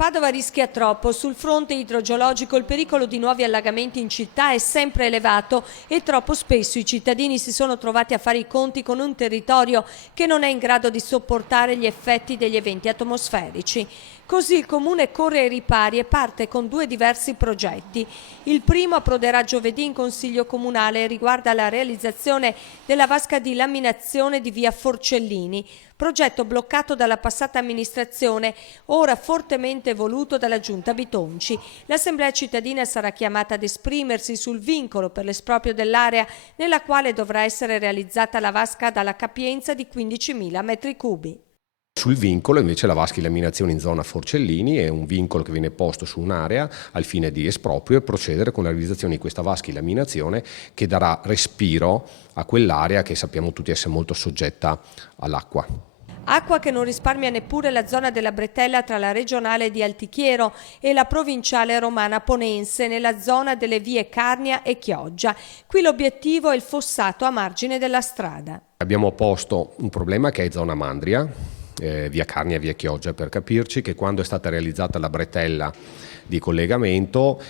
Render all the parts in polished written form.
Padova rischia troppo. Sul fronte idrogeologico il pericolo di nuovi allagamenti in città è sempre elevato e troppo spesso i cittadini si sono trovati a fare i conti con un territorio che non è in grado di sopportare gli effetti degli eventi atmosferici. Così il Comune corre ai ripari e parte con due diversi progetti. Il primo approderà giovedì in Consiglio Comunale e riguarda la realizzazione della vasca di laminazione di via Forcellini, progetto bloccato dalla passata amministrazione, ora fortemente voluto dalla Giunta Bitonci. L'Assemblea cittadina sarà chiamata ad esprimersi sul vincolo per l'esproprio dell'area nella quale dovrà essere realizzata la vasca dalla capienza di 15.000 metri cubi. Sul vincolo invece la vasca di laminazione in zona Forcellini è un vincolo che viene posto su un'area al fine di esproprio e procedere con la realizzazione di questa vasca di laminazione che darà respiro a quell'area che sappiamo tutti essere molto soggetta all'acqua. Acqua che non risparmia neppure la zona della bretella tra la regionale di Altichiero e la provinciale romana Ponense, nella zona delle vie Carnia e Chioggia. Qui l'obiettivo è il fossato a margine della strada. Abbiamo posto un problema che è zona Mandria, via Carnia e via Chioggia per capirci, che quando è stata realizzata la bretella di collegamento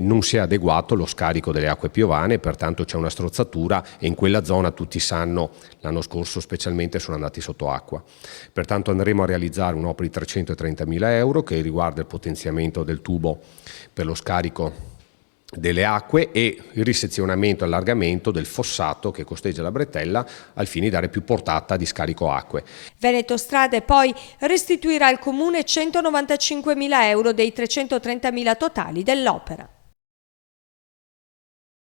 non si è adeguato lo scarico delle acque piovane, pertanto c'è una strozzatura e in quella zona tutti sanno l'anno scorso specialmente sono andati sotto acqua. Pertanto andremo a realizzare un'opera di 330.000 euro che riguarda il potenziamento del tubo per lo scarico delle acque e il risezionamento e allargamento del fossato che costeggia la bretella al fine di dare più portata di scarico acque. Veneto Strade poi restituirà al Comune 195.000 euro dei 330.000 totali dell'opera.